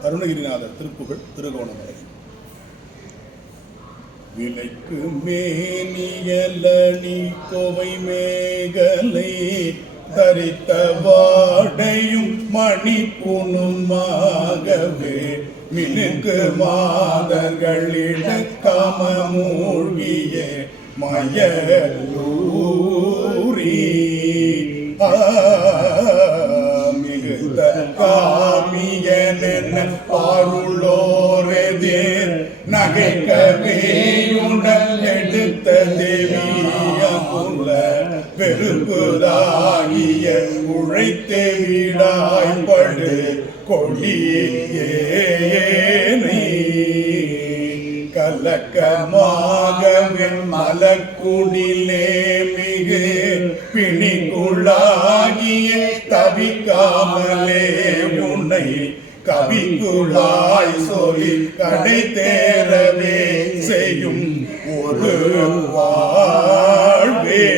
அருணகிரிநாதர் திருப்புகழ் திருகோணமலை. விலைக்கு மேனியலணி கோவை மேகலை தரித்த வாடையும் மணிப்புணுமாகவே மினுக்கு மாதர்களிட காம மூழ்கிய மயலூரி மிகுத்த காமியன பாருளோரெதிர் நகைக்கவேயுடன் எடுத்த தேவியமுல பெருகுதாகிய உழைத்தே வீடாய்படு கொடியேனை கலக்கமாகவே மலக்குடிலே மிகு பிணிக்குள்ளாகிய தவிக்காமலே உன்னை கவிக்குள்ளாய் சொல்லி கடை தேரவே செய்யும் ஒரு வாழ்வே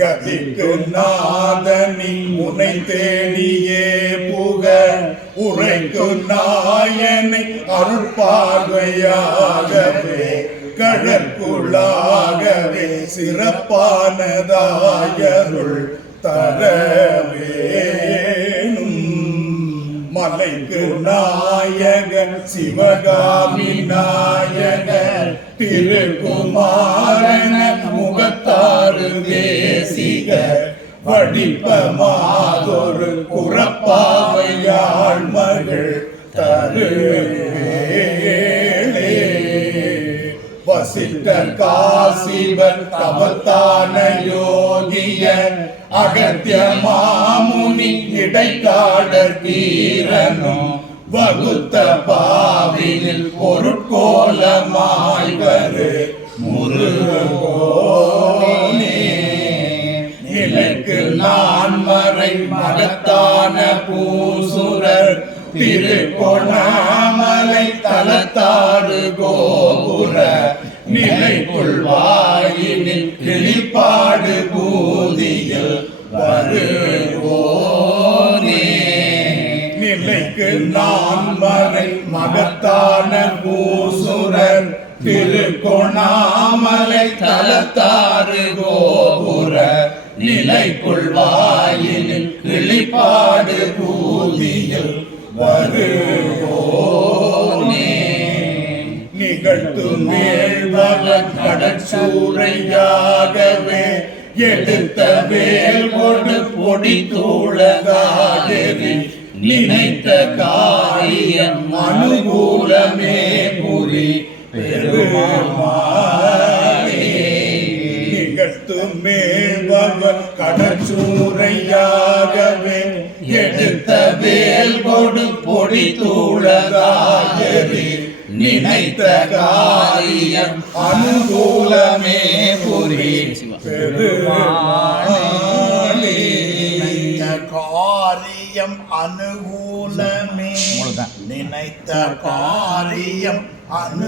கதிக்கு நாதனி முனை தேடியே புக உரைக்கு நாயனை அருட்பார்வையாகவே கடற்குள்ளாகவே சிறப்பானதாயருள் தரவேனும் மலைக்கு நாயகன் சிவகாமி நாயகன் திருக்குமாரன முகத்தாறு தேசிக வடிப்பமாதொரு குறப்பாவையாள் மகள் தருவேளே வசிட்ட காசிவர் தவத்தான யோகியன் அகத்திய மாமுனி இடைக்காடர் கீரனும் வகுத்த பாவினில் பொருட்கோலமாய் வரு முருகோனே நிலைக்கு நான்மறை மகத்தான பூசுரர் திருக்கோணாமலை தலத்தாறு கோபுர நிலைக்குள் வாயினில் கிளிப்பாடு பூதியில் வருவோனே நிலைக்கு நான்மறை மகத்தான பூசுரர் திருக்கோணாமலை தலத்தாறு கோபுர நிலைக்குள் வாயினில் கிளிப்பாடு பூதியில் வருவோனே நிகழ்த்து மேல்வகன் கடற்சூரையாகவே எடுத்த வேல் கொடு பொடி தூளகாகவே நினைத்த காரியம் அனுகூலமே புரி பெருமாளே நிகழ்த்து மேல்வகன் கடற்சூரையாகவே எடுத்த வேல் கொடு பொடி தூளகாகவே நினைத்த காரியம் அனுகூலமே புரி பெருமாளே காரியம் அனுகூலமே நினைத்த காரியம் அனு